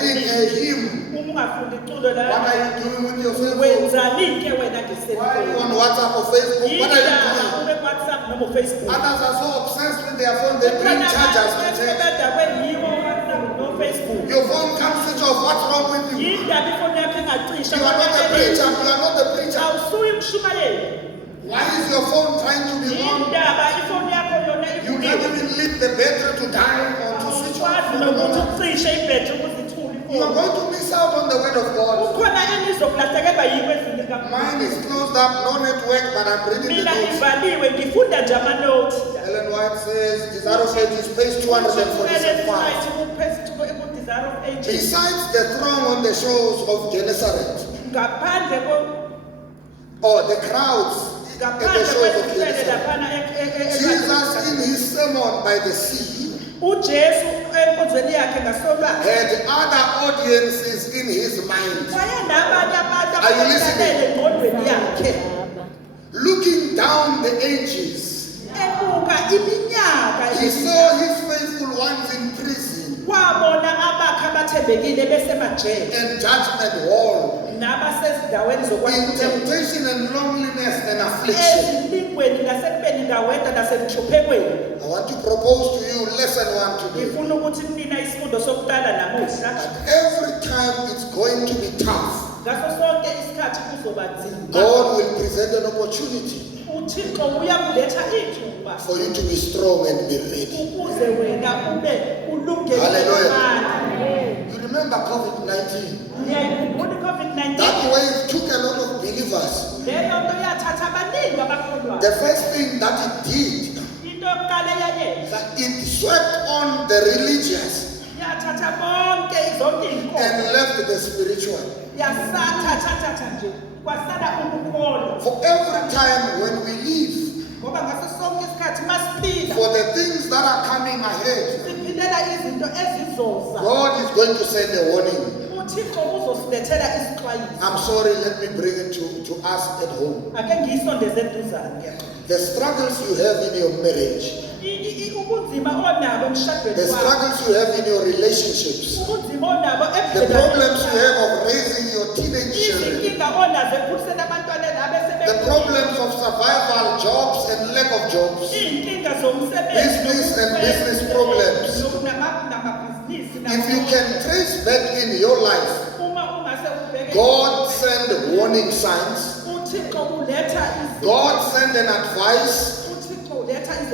reading a hymn, what are you doing with your cell phone? Why are you on WhatsApp or Facebook? What are you doing? Others are so obsessed with their phone, they bring chargers to church. Your phone can't switch off. What's wrong with you? You are not the preacher. You are not the preacher. Why is your phone trying to be on? You can't even leave the battery to die or to switch off. You are going to miss out on the word of God. Mine is closed up, no network, but I'm reading the notes. Ellen White says, Desire of Ages, page 245. Besides the throng on the shores of Gennesaret, or the crowds at the shores of Gennesaret, Jesus in his sermon by the sea had other audiences in his mind. Are you listening? Looking down the ages, he saw his faithful ones in prison and judgment hall, in temptation and loneliness and affliction. I want to propose to you lesson 1 today. That every time it's going to be tough, God will present an opportunity for you to be strong and be ready. Hallelujah. You remember COVID-19? That wave took a lot of believers. The first thing that it did, that it swept on the religious and left the spiritual. For every time when we live, for the things that are coming ahead, God is going to send a warning. I'm sorry, let me bring it to us at home. The struggles you have in your marriage, the struggles you have in your relationships, the problems you have of raising your teenage children, the problems of survival, jobs and lack of jobs, business and business problems. If you can trace back in your life, God sent warning signs. God sent an advice.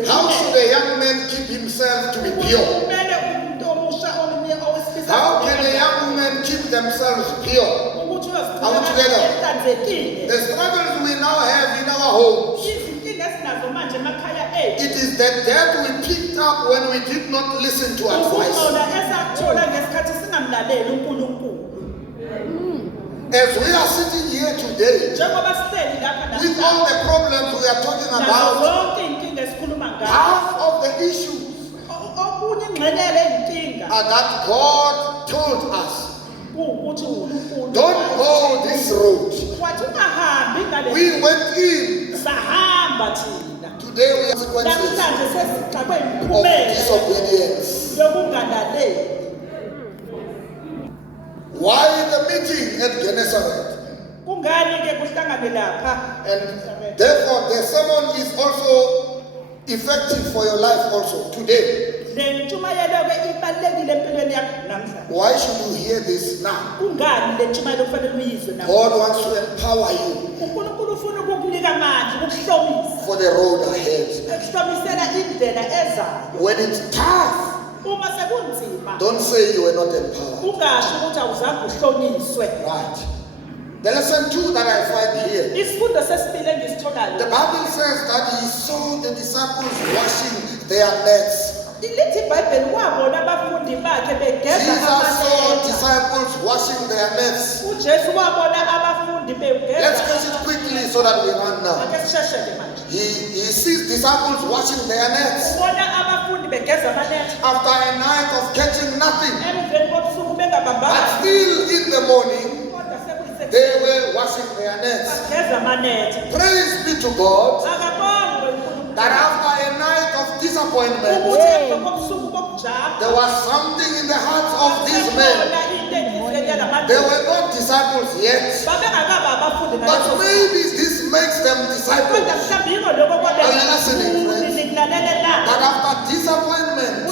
How should a young man keep himself to be pure? How can a young woman keep themselves pure? Are we together? The struggles we now have in our homes, it is the debt we picked up when we did not listen to advice. As we are sitting here today, with all the problems we are talking about, half of the issues are that God told us, don't go this road. We went in. Today we have consequences of disobedience. Why the meeting at Gennesaret? And therefore the sermon is also effective for your life also today. Why should you hear this now? God wants to empower you for the road ahead. When it's tough, don't say you are not empowered. Right. The lesson 2 that I find here, the Bible says that he saw the disciples washing their nets. Jesus saw disciples washing their nets. Let's catch it quickly so that we run now. He sees disciples washing their nets. After a night of catching nothing, but still in the morning, they were washing their nets. Praise be to God that after a night of disappointment, there was something in the hearts of these men disciples yet. But maybe this makes them disciples. Are you listening, friends? But after disappointment,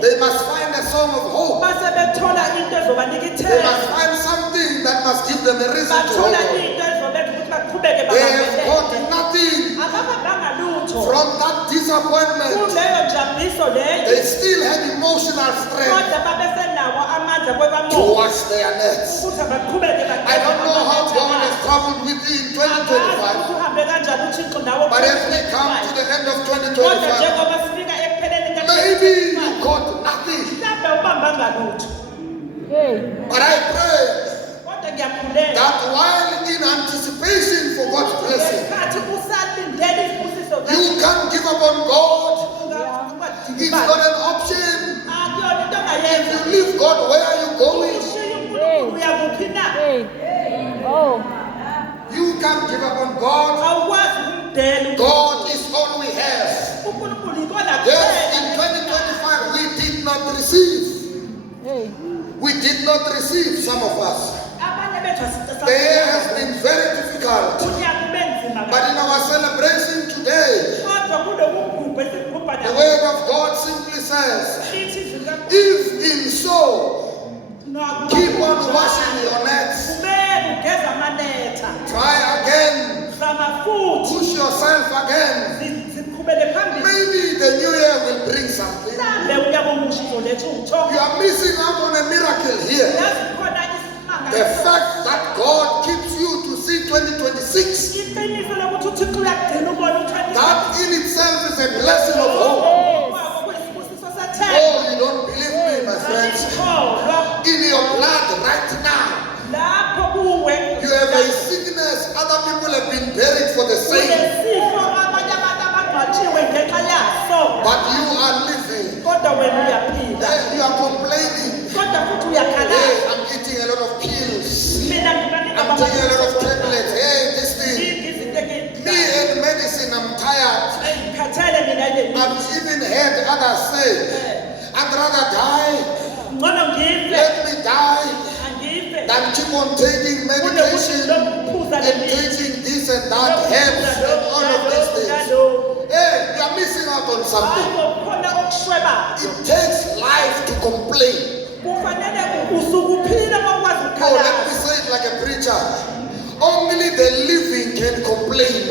they must find a song of hope. They must find something that must give them a reason to hold on. They have got nothing from that disappointment. They still had emotional strength to wash their nets. I don't know how God has traveled with you in 2025, but as we come to the end of 2025, maybe you got nothing. But I pray that while in anticipation for God's blessing, you can't give up on God. It's not an option. If you leave God, where are you going? You can't give up on God. God is all we have. Yes, in 2025 we did not receive. We did not receive, some of us. The year has been very difficult. But in our celebration today, the word of God simply says, if in so, keep on washing your nets. Try again. Push yourself again. Maybe the new year will bring something. You are missing out on a miracle here. The fact that God keeps you to see 2026, that in itself is a blessing of hope. Oh, you don't believe me, my friends? In your blood right now, you have a sickness other people have been buried for the same. But you are living. You are complaining. Hey, I'm eating a lot of pills. I'm taking a lot of tablets. Hey, this thing. Me and medicine, I'm tired. I've even heard others say, I'd rather die. Let me die than keep on taking medication and taking this and that, herbs and all of these things. Hey, you are missing out on something. It takes life to complain. Oh, let me say it like a preacher. Only the living can complain.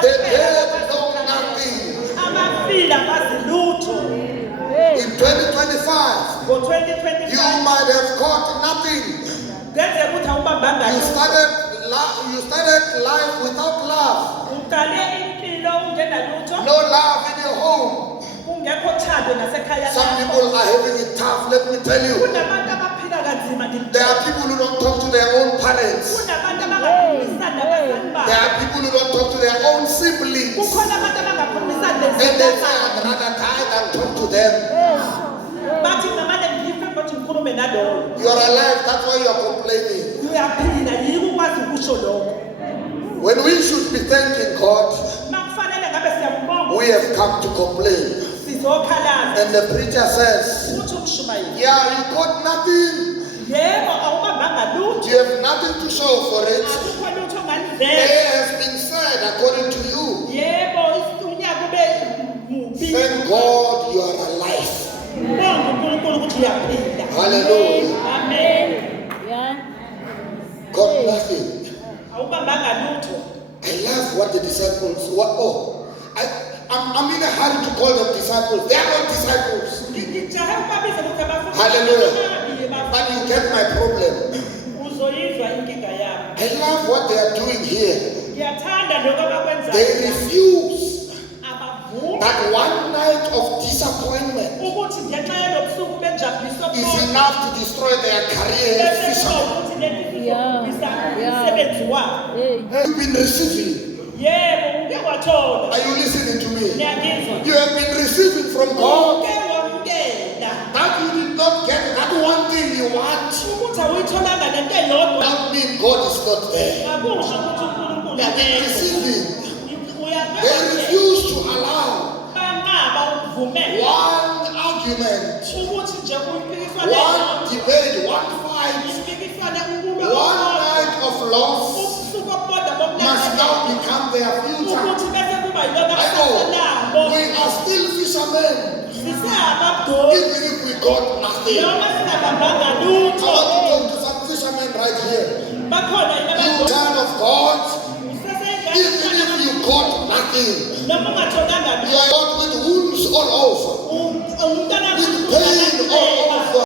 The dead know nothing. In 2025, you might have got nothing. You started life without love. No love in your home. Some people are having it tough, let me tell you. There are people who don't talk to their own parents. There are people who don't talk to their own siblings. And they say, I'd rather die than talk to them. You are alive, that's why you are complaining. When we should be thanking God, we have come to complain. And the preacher says, yeah, you got nothing. You have nothing to show for it. There has been said according to you. Thank God you are alive. Hallelujah. Amen. Got nothing. I love what the disciples. I'm in a hurry to call them disciples. They are not disciples. Hallelujah. But you get my problem. I love what they are doing here. They refuse that one night of disappointment is enough to destroy their career as fishermen. You've been receiving. Are you listening to me? You have been receiving from God. That you did not get that one thing you want. That means God is not there. You have been receiving. They refuse to allow one argument, one debate, one fight, one night of loss must now become their future. I know we are still fishermen, even if we got nothing. I want to talk to some fishermen right here. You child of God, even if you got nothing, you are not with wounds all over, with pain all over.